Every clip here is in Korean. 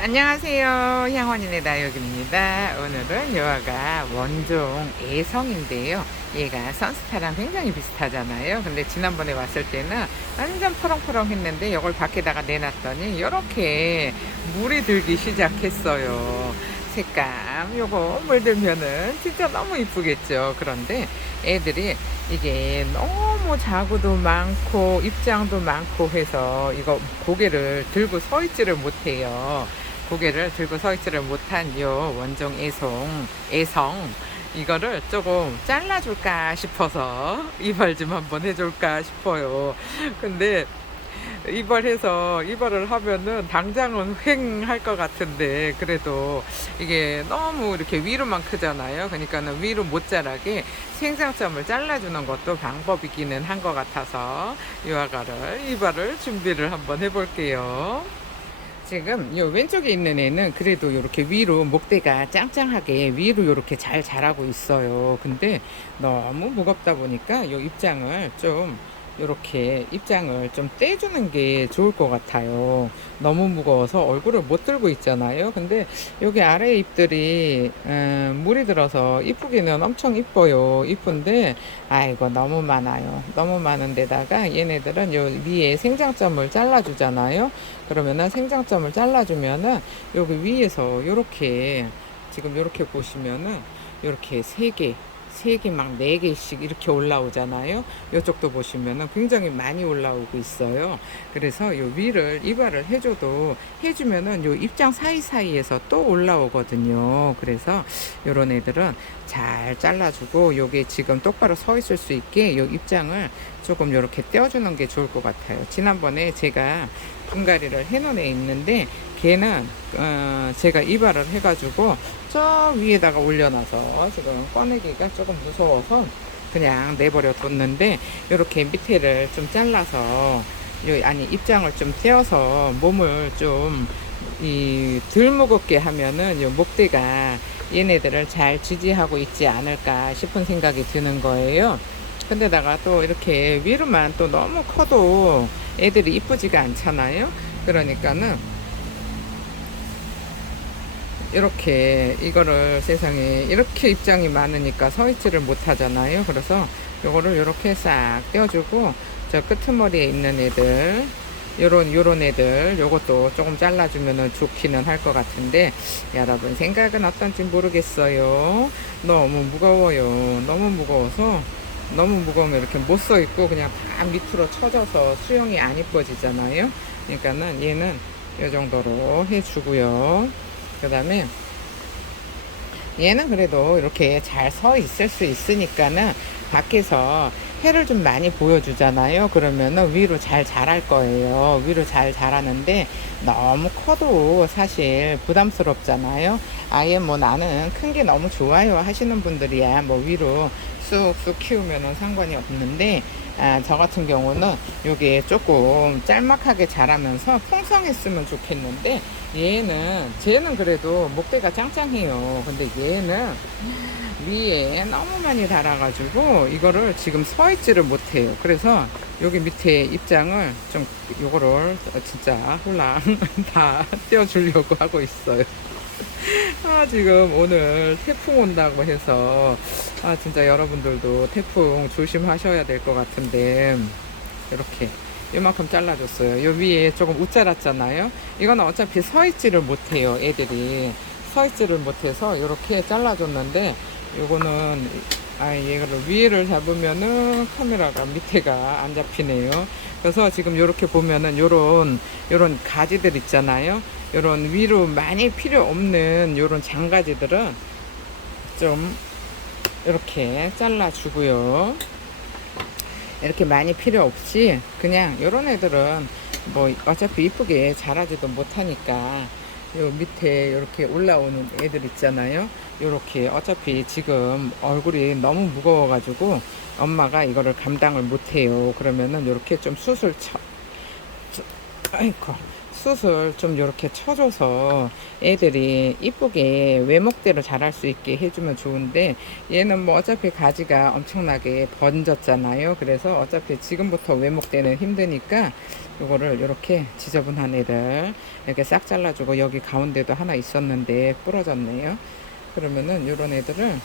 안녕하세요. 향원인의 나역입니다. 오늘은 요아가 원종 애성인데요. 얘가 선스타랑 굉장히 비슷하잖아요. 근데 지난번에 왔을 때는 완전 푸렁푸렁 했는데 이걸 밖에다가 내놨더니 이렇게 물이 들기 시작했어요. 색감 요거 물들면은 진짜 너무 이쁘겠죠. 그런데 애들이 이게 너무 자구도 많고 입장도 많고 해서 이거 고개를 들고 서 있지를 못해요. 고개를 들고 서 있지를 못한 요 원종 애성 이거를 조금 잘라줄까 싶어서 이발 좀 한번 해줄까 싶어요. 근데 이발을 하면은 당장은 횡할 것 같은데 그래도 이게 너무 이렇게 위로만 크잖아요. 그러니까는 위로 못 자라게 생장점을 잘라주는 것도 방법이기는 한 것 같아서 유아가를 이발을 준비를 한번 해볼게요. 지금 요 왼쪽에 있는 애는 그래도 이렇게 위로 목대가 짱짱하게 위로 이렇게 잘 자라고 있어요. 근데 너무 무겁다 보니까 요 입장을 좀 이렇게 입장을 좀 떼주는 게 좋을 것 같아요. 너무 무거워서 얼굴을 못 들고 있잖아요. 근데 여기 아래 잎들이 물이 들어서 이쁘기는 엄청 이뻐요. 이쁜데 아이고 너무 많아요. 너무 많은데다가 얘네들은 요 위에 생장점을 잘라주잖아요. 그러면은 생장점을 잘라주면은 여기 위에서 요렇게 지금 요렇게 보시면은 요렇게 세 개 막 네 개씩 이렇게 올라오잖아요. 이쪽도 보시면은 굉장히 많이 올라오고 있어요. 그래서 요 위를 이발을 해주면은 요 입장 사이사이에서 또 올라오거든요. 그래서 요런 애들은 잘 잘라주고 요게 지금 똑바로 서 있을 수 있게 요 입장을 조금 요렇게 떼어주는 게 좋을 것 같아요. 지난번에 제가 분갈이를 해놓은 애 있는데 걔는 제가 이발을 해가지고 저 위에다가 올려놔서 지금 꺼내기가 조금 무서워서 그냥 내버려 뒀는데 이렇게 밑에를 좀 잘라서 아니 입장을 좀 떼어서 몸을 좀 덜 무겁게 하면은 요 목대가 얘네들을 잘 지지하고 있지 않을까 싶은 생각이 드는 거예요. 근데다가 또 이렇게 위로만 또 너무 커도 애들이 이쁘지가 않잖아요. 그러니까는 이렇게 이거를 세상에 이렇게 입장이 많으니까 서 있지를 못하잖아요. 그래서 요거를 이렇게 싹 떼어주고 저 끄트머리에 있는 애들 요런 애들 요것도 조금 잘라주면 좋기는 할 것 같은데 여러분 생각은 어떤지 모르겠어요. 너무 무거워요. 너무 무거우면 이렇게 못 서 있고 그냥 다 밑으로 쳐져서 수영이 안 이뻐지잖아요. 그러니까는 얘는 이 정도로 해주고요. 그 다음에 얘는 그래도 이렇게 잘 서 있을 수 있으니까는 밖에서 해를 좀 많이 보여주잖아요. 그러면은 위로 잘 자랄 거예요. 위로 잘 자라는데 너무 커도 사실 부담스럽잖아요. 아예 뭐 나는 큰 게 너무 좋아요 하시는 분들이야 뭐 위로 쑥쑥 키우면은 상관이 없는데 저 같은 경우는 요게 조금 짤막하게 자라면서 풍성했으면 좋겠는데 쟤는 그래도 목대가 짱짱해요. 근데 얘는 위에 너무 많이 달아가지고 이거를 지금 서 있지를 못해요. 그래서 여기 밑에 입장을 좀 요거를 진짜 홀랑 다 떼어주려고 하고 있어요. 지금 오늘 태풍 온다고 해서 진짜 여러분들도 태풍 조심하셔야 될 것 같은데 이렇게 요만큼 잘라줬어요. 요 위에 조금 웃자랐잖아요. 이거는 어차피 서 있지를 못해요. 애들이 서 있지를 못해서 이렇게 잘라줬는데 요거는 얘를 위에를 잡으면은 카메라가 밑에가 안 잡히네요. 그래서 지금 이렇게 보면은 요런 가지들 있잖아요. 요런 위로 많이 필요 없는 요런 장가지들은 좀 이렇게 잘라주고요. 이렇게 많이 필요 없이 그냥 요런 애들은 뭐 어차피 이쁘게 자라지도 못하니까 요 밑에 이렇게 올라오는 애들 있잖아요. 요렇게 어차피 지금 얼굴이 너무 무거워 가지고 엄마가 이거를 감당을 못해요. 그러면은 요렇게 좀 아이고 숯을 좀 이렇게 쳐줘서 애들이 이쁘게 외목대로 자랄 수 있게 해주면 좋은데, 얘는 뭐 어차피 가지가 엄청나게 번졌잖아요. 그래서 어차피 지금부터 외목대는 힘드니까 이거를 이렇게 지저분한 애들 이렇게 싹 잘라주고, 여기 가운데도 하나 있었는데 부러졌네요. 그러면은 이런 애들을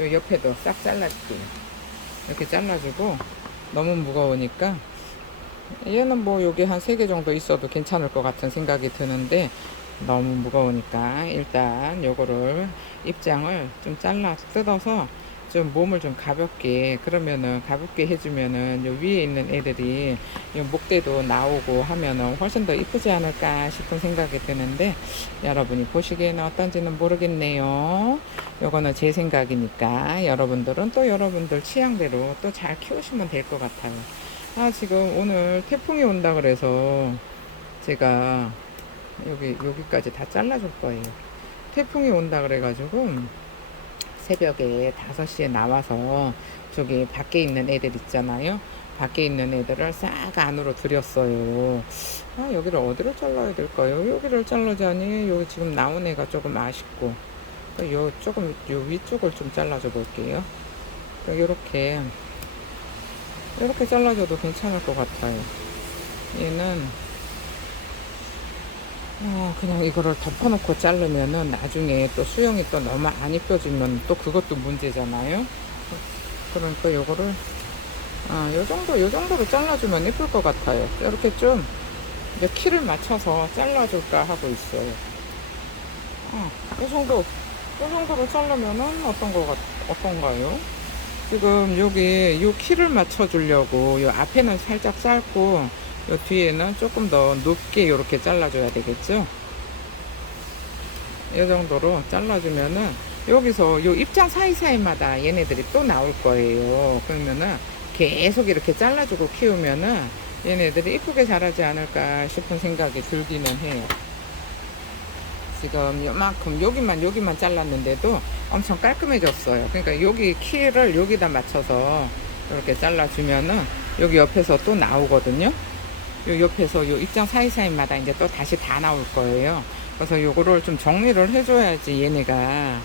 요 옆에도 싹 잘라줄게요. 이렇게 잘라주고, 너무 무거우니까 얘는 뭐 여기 한 3개 정도 있어도 괜찮을 것 같은 생각이 드는데, 너무 무거우니까 일단 요거를 입장을 좀 잘라 뜯어서 좀 몸을 좀 가볍게, 그러면은 가볍게 해주면은 요 위에 있는 애들이 요 목대도 나오고 하면은 훨씬 더 이쁘지 않을까 싶은 생각이 드는데, 여러분이 보시기에는 어떤지는 모르겠네요. 요거는 제 생각이니까 여러분들은 또 여러분들 취향대로 또 잘 키우시면 될 것 같아요. 지금 오늘 태풍이 온다 그래서 제가 여기까지 다 잘라줄 거예요. 태풍이 온다 그래가지고 새벽에 5시에 나와서 저기 밖에 있는 애들 있잖아요. 밖에 있는 애들을 싹 안으로 들였어요. 여기를 어디를 잘라야 될까요? 여기를 잘라자니 여기 지금 나온 애가 조금 아쉽고, 조금 요 위쪽을 좀 잘라줘 볼게요. 이렇게 잘라줘도 괜찮을 것 같아요. 얘는 그냥 이거를 덮어놓고 자르면은 나중에 또 수영이 또 너무 안 이뻐지면 또 그것도 문제잖아요. 그러니까 요거를 요 정도로 잘라주면 이쁠 것 같아요. 이렇게 좀 이제 키를 맞춰서 잘라줄까 하고 있어요. 요 정도로 자르면은 어떤가요? 지금 여기 요 키를 맞춰주려고 요 앞에는 살짝 짧고 요 뒤에는 조금 더 높게 이렇게 잘라줘야 되겠죠. 이 정도로 잘라주면은 여기서 요 입장 사이사이마다 얘네들이 또 나올 거예요. 그러면은 계속 이렇게 잘라주고 키우면은 얘네들이 이쁘게 자라지 않을까 싶은 생각이 들기는 해요. 지금 요만큼 여기만 잘랐는데도 엄청 깔끔해졌어요. 그러니까 여기 키를 여기다 맞춰서 이렇게 잘라주면은 여기 옆에서 또 나오거든요. 요 옆에서 요 입장 사이사이마다 이제 또 다시 다 나올 거예요. 그래서 요거를 좀 정리를 해줘야지 얘네가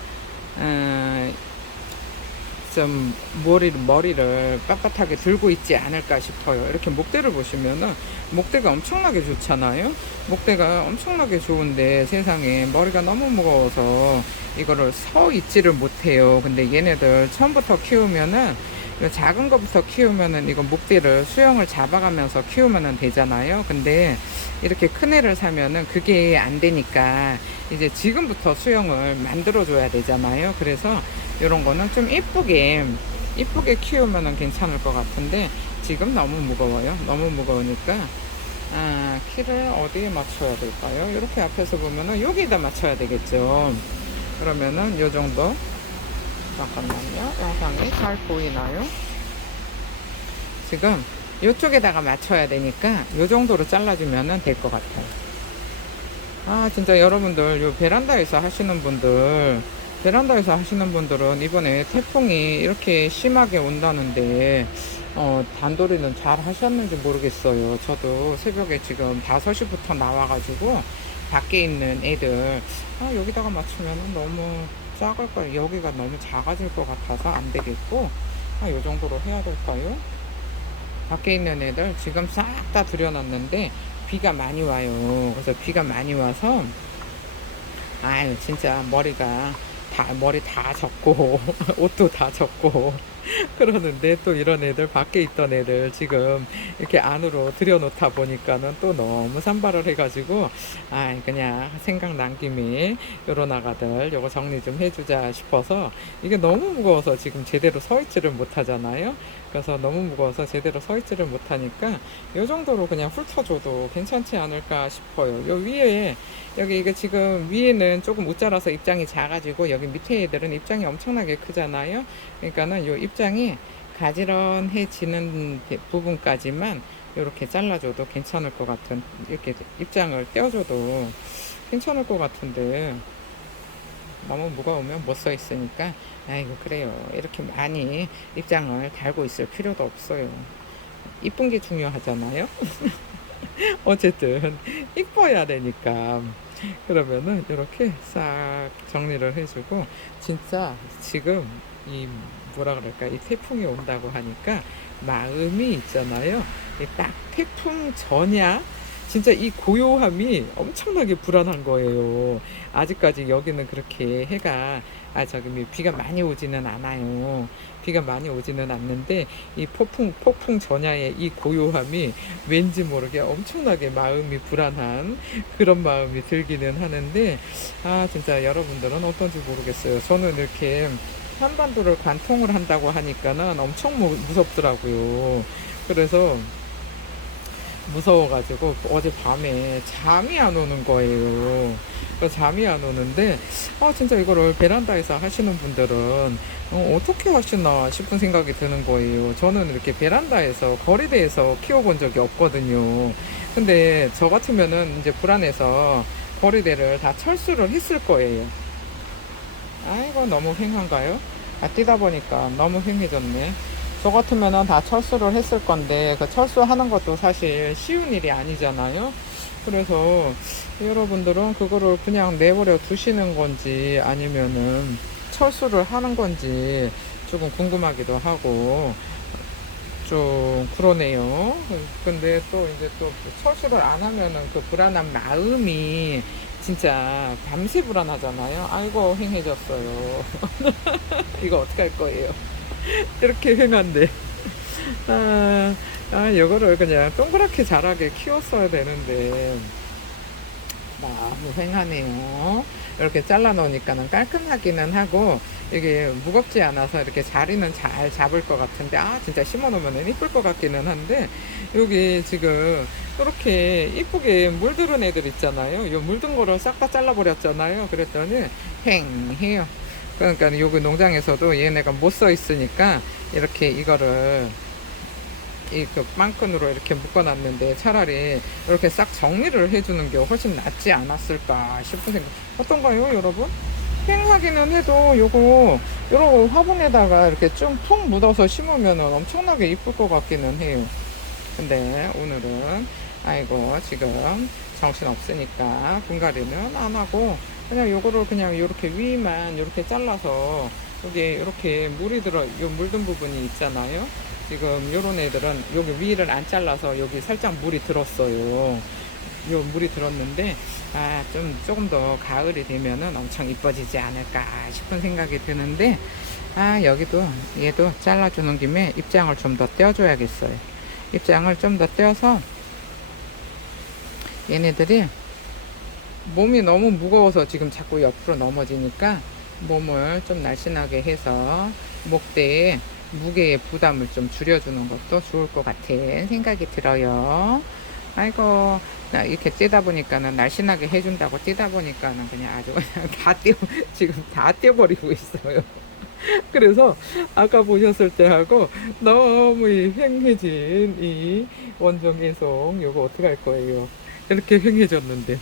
좀 머리를 빳빳하게 들고 있지 않을까 싶어요. 이렇게 목대를 보시면은 목대가 엄청나게 좋잖아요. 목대가 엄청나게 좋은데 세상에 머리가 너무 무거워서 이거를 서 있지를 못해요. 근데 얘네들 처음부터 키우면은 작은 거부터 키우면은 이거 목대를 수영을 잡아가면서 키우면은 되잖아요. 근데 이렇게 큰 애를 사면은 그게 안 되니까 이제 지금부터 수영을 만들어 줘야 되잖아요. 그래서 이런 거는 좀 이쁘게 키우면은 괜찮을 것 같은데 지금 너무 무거워요. 너무 무거우니까 키를 어디에 맞춰야 될까요? 이렇게 앞에서 보면은 여기다 맞춰야 되겠죠. 그러면은 요 정도. 잠깐만요. 영상이 잘 보이나요? 지금 이쪽에다가 맞춰야 되니까 요 정도로 잘라주면 될 것 같아요. 진짜 여러분들 요 베란다에서 하시는 분들은 이번에 태풍이 이렇게 심하게 온다는데 단도리는 잘 하셨는지 모르겠어요. 저도 새벽에 지금 5시부터 나와가지고 밖에 있는 애들 여기다가 맞추면 너무 작을 거예요. 여기가 너무 작아질 것 같아서 안 되겠고 요 정도로 해야 될까요? 밖에 있는 애들 지금 싹 다 들여놨는데 비가 많이 와요. 그래서 비가 많이 와서 진짜 머리 다 젖고 옷도 다 젖고 그러는데 또 이런 애들 밖에 있던 애들 지금 이렇게 안으로 들여놓다 보니까는 또 너무 산발을 해가지고 그냥 생각난 김에 요런 아가들 요거 정리 좀 해주자 싶어서 이게 너무 무거워서 지금 제대로 서 있지를 못하잖아요. 그래서 너무 무거워서 제대로 서 있지를 못하니까 요 정도로 그냥 훑어줘도 괜찮지 않을까 싶어요. 요 위에 여기 이게 지금 위에는 조금 웃자라서 입장이 작아지고 여기 밑에 애들은 입장이 엄청나게 크잖아요. 그러니까는 요 입장이 가지런해지는 부분까지만 이렇게 잘라줘도 괜찮을 것 같은, 이렇게 입장을 떼어줘도 괜찮을 것 같은데 너무 무거우면 못 써 있으니까 그래요. 이렇게 많이 입장을 달고 있을 필요도 없어요. 이쁜 게 중요하잖아요. 어쨌든 이뻐야 되니까. 그러면은 이렇게 싹 정리를 해주고, 진짜 지금 이 뭐라 그럴까, 이 태풍이 온다고 하니까 마음이 있잖아요. 이 딱 태풍 전야 진짜 이 고요함이 엄청나게 불안한 거예요. 아직까지 여기는 그렇게 해가, 저기 비가 많이 오지는 않아요. 비가 많이 오지는 않는데 이 폭풍 전야의 이 고요함이 왠지 모르게 엄청나게 마음이 불안한 그런 마음이 들기는 하는데, 진짜 여러분들은 어떤지 모르겠어요. 저는 이렇게 한반도를 관통을 한다고 하니까는 엄청 무섭더라고요. 그래서 무서워가지고 어젯밤에 잠이 안 오는 거예요. 잠이 안 오는데, 진짜 이거를 베란다에서 하시는 분들은 어떻게 하시나 싶은 생각이 드는 거예요. 저는 이렇게 베란다에서 거리대에서 키워본 적이 없거든요. 근데 저 같으면은 이제 불안해서 거리대를 다 철수를 했을 거예요. 아이고, 너무 횡한가요? 뛰다 보니까 너무 횡해졌네. 저 같으면은 다 철수를 했을 건데, 그 철수하는 것도 사실 쉬운 일이 아니잖아요. 그래서 여러분들은 그거를 그냥 내버려 두시는 건지 아니면은 철수를 하는 건지 조금 궁금하기도 하고 좀 그러네요. 근데 또 이제 또 철수를 안 하면은 그 불안한 마음이 진짜 밤새 불안하잖아요. 아이고, 횡해졌어요. 이거 어떡할 거예요? 이렇게 횡한데. 요거를 그냥 동그랗게 자라게 키웠어야 되는데 너무 횡하네요. 이렇게 잘라 놓으니까는 깔끔하기는 하고 이게 무겁지 않아서 이렇게 자리는 잘 잡을 것 같은데, 진짜 심어 놓으면 이쁠 것 같기는 한데, 여기 지금 이렇게 이쁘게 물들은 애들 있잖아요. 요 물든 거를 싹 다 잘라 버렸잖아요. 그랬더니 횡해요. 그러니까 여기 농장에서도 얘네가 못 써 있으니까 이렇게 이거를 이 그 빵끈으로 이렇게 묶어놨는데, 차라리 이렇게 싹 정리를 해주는 게 훨씬 낫지 않았을까 싶은 생각. 어떤가요, 여러분? 횡하기는 해도 요런 화분에다가 이렇게 좀 푹 묻어서 심으면 엄청나게 이쁠 것 같기는 해요. 근데 오늘은 아이고 지금 정신 없으니까 분갈이는 안 하고 그냥 요거를 그냥 요렇게 위만 요렇게 잘라서 여기 이렇게 물이 들어, 요 물든 부분이 있잖아요. 지금 요런 애들은 여기 위를 안 잘라서 여기 살짝 물이 들었어요. 요 물이 들었는데, 조금 더 가을이 되면은 엄청 이뻐지지 않을까 싶은 생각이 드는데, 여기도 얘도 잘라주는 김에 입장을 좀 더 떼어줘야겠어요. 입장을 좀 더 떼어서 얘네들이 몸이 너무 무거워서 지금 자꾸 옆으로 넘어지니까 몸을 좀 날씬하게 해서 목대에 무게의 부담을 좀 줄여주는 것도 좋을 것 같은 생각이 들어요. 아이고, 나 이렇게 뛰다 보니까는 날씬하게 해준다고 뛰다 보니까는 그냥 아주 그냥 지금 다 떼어버리고 있어요. 그래서 아까 보셨을 때하고 너무 횡해진 이 원종애송 요거 어떻게 할 거예요? 이렇게 횡해졌는데.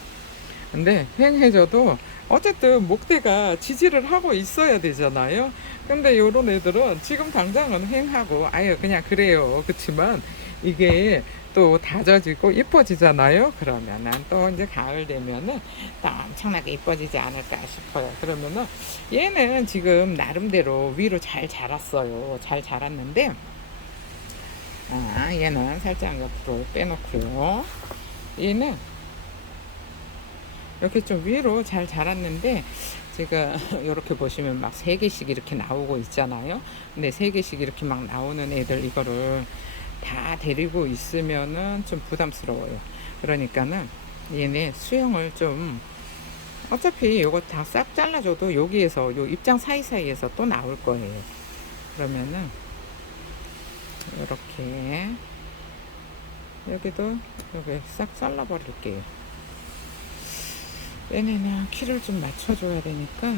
근데 횡해져도 어쨌든 목대가 지지를 하고 있어야 되잖아요. 근데 요런 애들은 지금 당장은 횡하고 아예 그냥 그래요. 그렇지만 이게 또 다져지고 이뻐지잖아요. 그러면은 또 이제 가을 되면은 또 엄청나게 이뻐지지 않을까 싶어요. 그러면은 얘는 지금 나름대로 위로 잘 자랐어요. 잘 자랐는데, 얘는 살짝 옆으로 빼놓고요. 얘는 이렇게 좀 위로 잘 자랐는데, 제가 이렇게 보시면 막 3개씩 이렇게 나오고 있잖아요. 근데 3개씩 이렇게 막 나오는 애들 이거를 다 데리고 있으면은 좀 부담스러워요. 그러니까는 얘네 수영을 좀, 어차피 이거 다 싹 잘라줘도 여기에서 요 입장 사이사이에서 또 나올 거예요. 그러면은 이렇게 여기도 여기 싹 잘라 버릴게요. 얘네는 키를 좀 맞춰줘야 되니까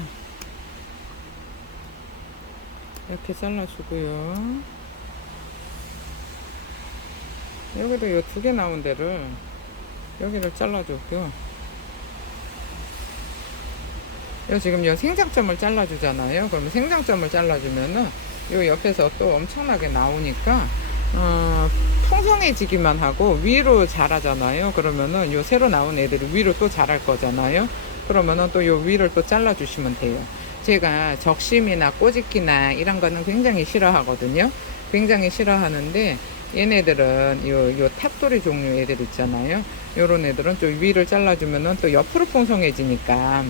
이렇게 잘라주고요. 여기도 이 2개 나온 데를 여기를 잘라주고요. 요 지금 요 생장점을 잘라주잖아요. 그러면 생장점을 잘라주면은 요 옆에서 또 엄청나게 나오니까 풍성해지기만 하고 위로 자라잖아요. 그러면은 요 새로 나온 애들이 위로 또 자랄 거잖아요. 그러면은 또 요 위를 또 잘라 주시면 돼요. 제가 적심이나 꼬집기나 이런 거는 굉장히 싫어하거든요. 굉장히 싫어하는데 얘네들은 요 탑돌이 종류 애들 있잖아요. 요런 애들은 좀 위를 잘라주면은 또 옆으로 풍성해지니까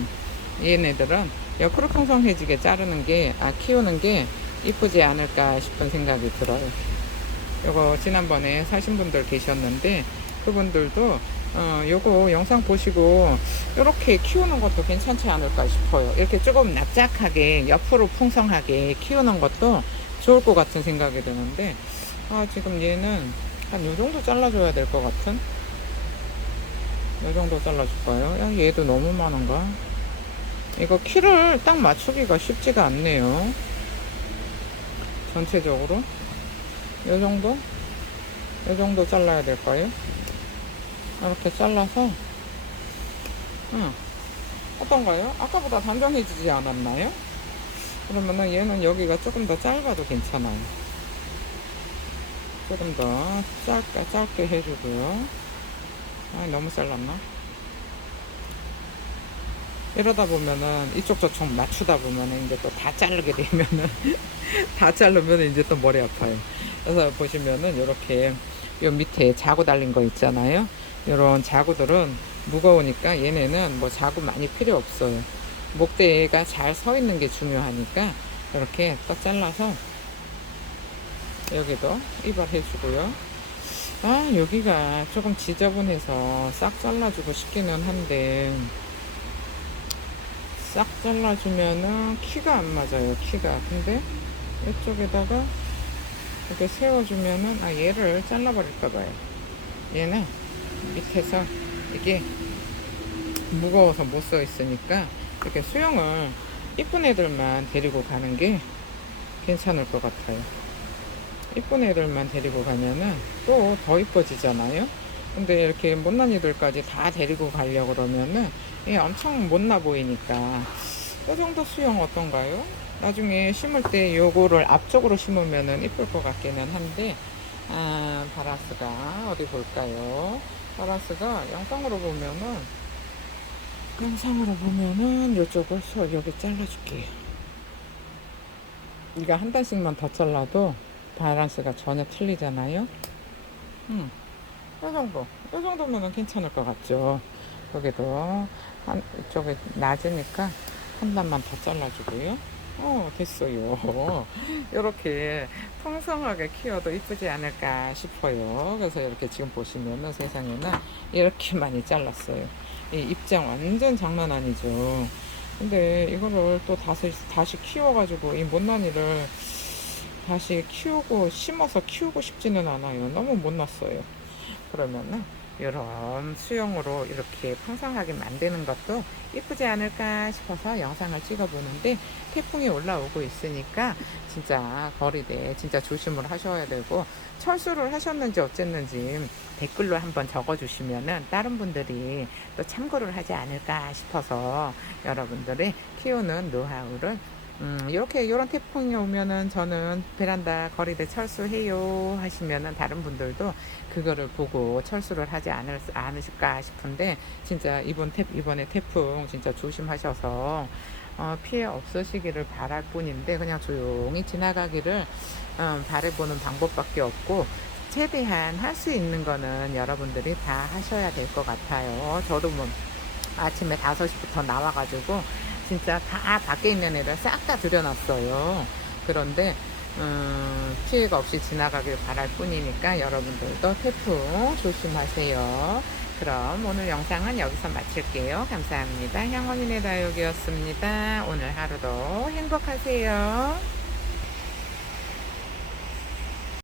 얘네들은 옆으로 풍성해지게 자르는 게, 키우는 게 이쁘지 않을까 싶은 생각이 들어요. 요거 지난번에 사신 분들 계셨는데 그분들도 요거 영상 보시고 이렇게 키우는 것도 괜찮지 않을까 싶어요. 이렇게 조금 납작하게 옆으로 풍성하게 키우는 것도 좋을 것 같은 생각이 드는데, 지금 얘는 한 요 정도 잘라줘야 될 것 같은, 요 정도 잘라줄까요? 야, 얘도 너무 많은가? 이거 키를 딱 맞추기가 쉽지가 않네요. 전체적으로 요 정도? 요 정도 잘라야 될까요? 이렇게 잘라서, 어떤가요? 아까보다 단정해지지 않았나요? 그러면은 얘는 여기가 조금 더 짧아도 괜찮아요. 조금 더 짧게 해주고요. 너무 잘랐나? 이러다 보면은 이쪽 저쪽 맞추다 보면은 이제 또 다 자르게 되면은 다 자르면 이제 또 머리 아파요. 그래서 보시면은 이렇게 요 밑에 자구 달린 거 있잖아요. 요런 자구들은 무거우니까 얘네는 뭐 자구 많이 필요 없어요. 목대가 잘 서 있는 게 중요하니까 이렇게 딱 잘라서 여기도 이발해 주고요. 여기가 조금 지저분해서 싹 잘라주고 싶기는 한데, 싹 잘라주면은 키가 안 맞아요. 키가. 근데 이쪽에다가 이렇게 세워주면은, 얘를 잘라버릴까봐요. 얘는 밑에서 이게 무거워서 못 써 있으니까 이렇게 수영을 이쁜 애들만 데리고 가는 게 괜찮을 것 같아요. 이쁜 애들만 데리고 가면은 또 더 이뻐지잖아요. 근데 이렇게 못난 애들까지 다 데리고 가려고 그러면은 엄청 못나 보이니까 이 정도 수영 어떤가요? 나중에 심을 때 요거를 앞쪽으로 심으면은 이쁠 것 같기는 한데, 바라스가 어디 볼까요? 바라스가 영상으로 보면은 요쪽을 여기 잘라줄게요. 이거 한 단씩만 더 잘라도 바란스가 전혀 틀리잖아요. 이 정도면은 괜찮을 것 같죠. 여기도 이쪽에 낮으니까 한 단만 더 잘라주고요. 됐어요. 이렇게 풍성하게 키워도 이쁘지 않을까 싶어요. 그래서 이렇게 지금 보시면은 세상에는 이렇게 많이 잘랐어요. 이 입장 완전 장난 아니죠. 근데 이거를 또 다시 키워가지고 이 못난이를 다시 심어서 키우고 싶지는 않아요. 너무 못났어요. 그러면은 이런 수영으로 이렇게 풍성하게 만드는 것도 이쁘지 않을까 싶어서 영상을 찍어 보는데, 태풍이 올라오고 있으니까 진짜 거리대 진짜 조심을 하셔야 되고, 철수를 하셨는지 어쨌는지 댓글로 한번 적어 주시면은 다른 분들이 또 참고를 하지 않을까 싶어서 여러분들의 키우는 노하우를, 이렇게 요런 태풍이 오면은 저는 베란다 거리대 철수해요 하시면은 다른 분들도 그거를 보고 철수를 하지 않으실까 싶은데, 진짜 이번에 태풍 진짜 조심하셔서 피해 없으시기를 바랄 뿐인데, 그냥 조용히 지나가기를 바라보는 방법밖에 없고, 최대한 할 수 있는 거는 여러분들이 다 하셔야 될 것 같아요. 저도 뭐 아침에 5시부터 나와가지고 진짜 다 밖에 있는 애들 싹 다 들여놨어요. 그런데 피해가 없이 지나가길 바랄 뿐이니까 여러분들도 태풍 조심하세요. 그럼 오늘 영상은 여기서 마칠게요. 감사합니다. 향원인의 다육이었습니다. 오늘 하루도 행복하세요.